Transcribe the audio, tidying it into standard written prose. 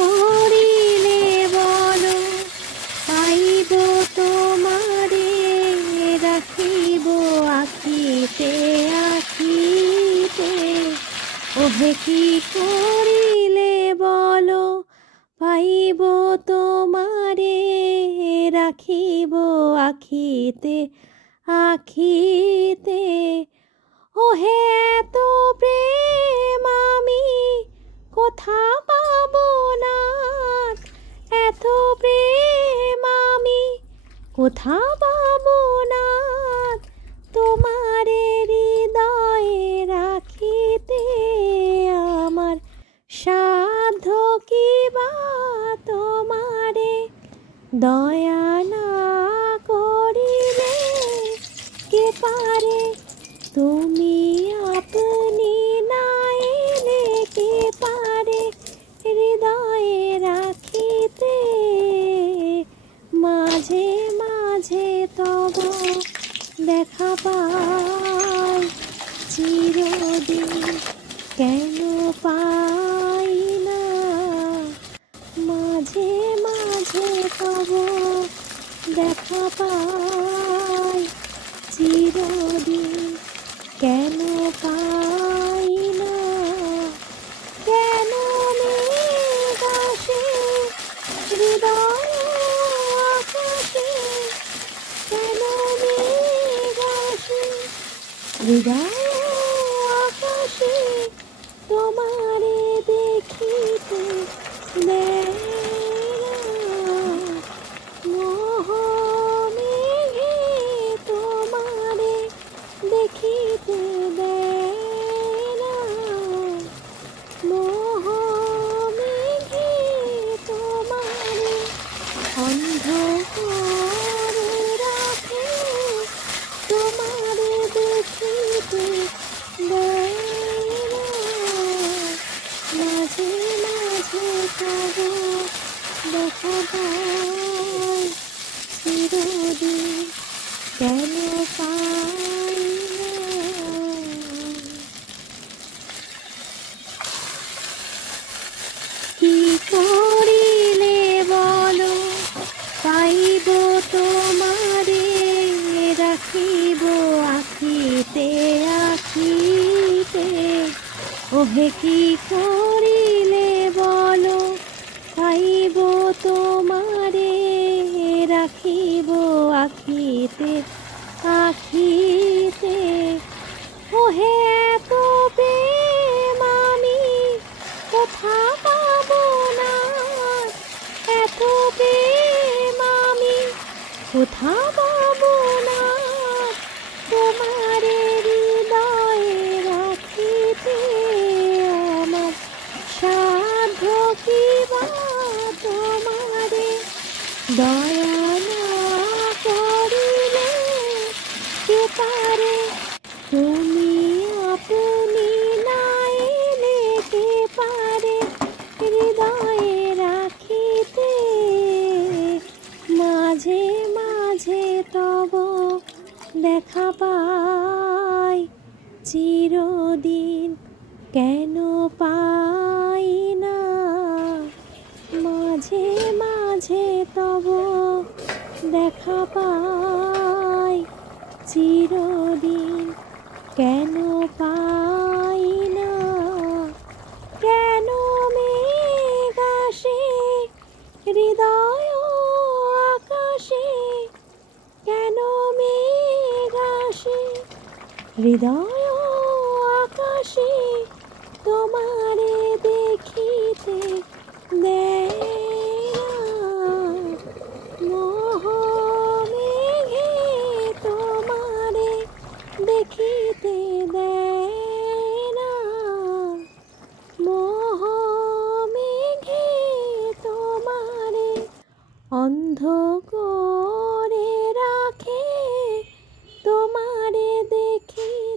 করিলে বলো, পাইব তোমারে, রাখিব আখিতে আখিতে। ওহে কি করিলে বলো, পাইব তোমারে, রাখিব আখিতে আখিতে। ওহে এত প্রেম আমি কোথা পাবো না, এত প্রেম আমি কোথা পাবো না, তোমারে হৃদয়ে রাখিতে আমার সাধ্য কি বা তোমারে দয়া না করিলে কে পারে, তুমি আপনি না এলে কে পারে হৃদয়ে রাখিতে। মাঝে মাঝে তব দেখা পাই, চিরদিন কেন পাই না, মাঝে মাঝে তব দেখা পাই, চিরদিন কেন পাই না। কেন মেঘ আসে হৃদয় আকাশে, কেন মেঘ আসে হৃদয় আকাশে, তোমারে দেখিতে দেয় না। মোহ মেঘে তোমারে দেখিতে দেয় না, মোহ মেঘে তোমারে অন্ধ করে রাখে, তোমারে দেখিতে দেয় না। মাঝে মাঝে তব দেখা পাই, চিরদিন কেন পাই না। কি করিলে বলো, পাইব তোমারে, রাখিব আখিতে আখিতে। ওহে কি করিলে বলো, পাইব তোমারে, রাখিব আখিতে আখিতে। ওহে এত প্রেম আমি কোথা পাবো না, এত প্রেম আমি কোথা পাবো না, তোমারে হৃদয়ে রাখিতে আমার সাধ্য কি বা তোমারে দয়া না করিলে কে পারে, তুমি আপনি না এলে কে পারে হৃদয়ে রাখিতে। মাঝে মাঝে তব দেখা পাই, চিরদিন কেন পাই না, মাঝে মাঝে তব দেখা পাই, চিরদিন কেন পাই না। কেন মেঘ আসে হৃদয় আকাশে, কেন মেঘ আসে হৃদয় আকাশে, তোমারে দেখিতে দেয় না। মোহ মেঘে তোমারে দেখিতে দেয় না, মোহ মেঘে তোমারে অন্ধ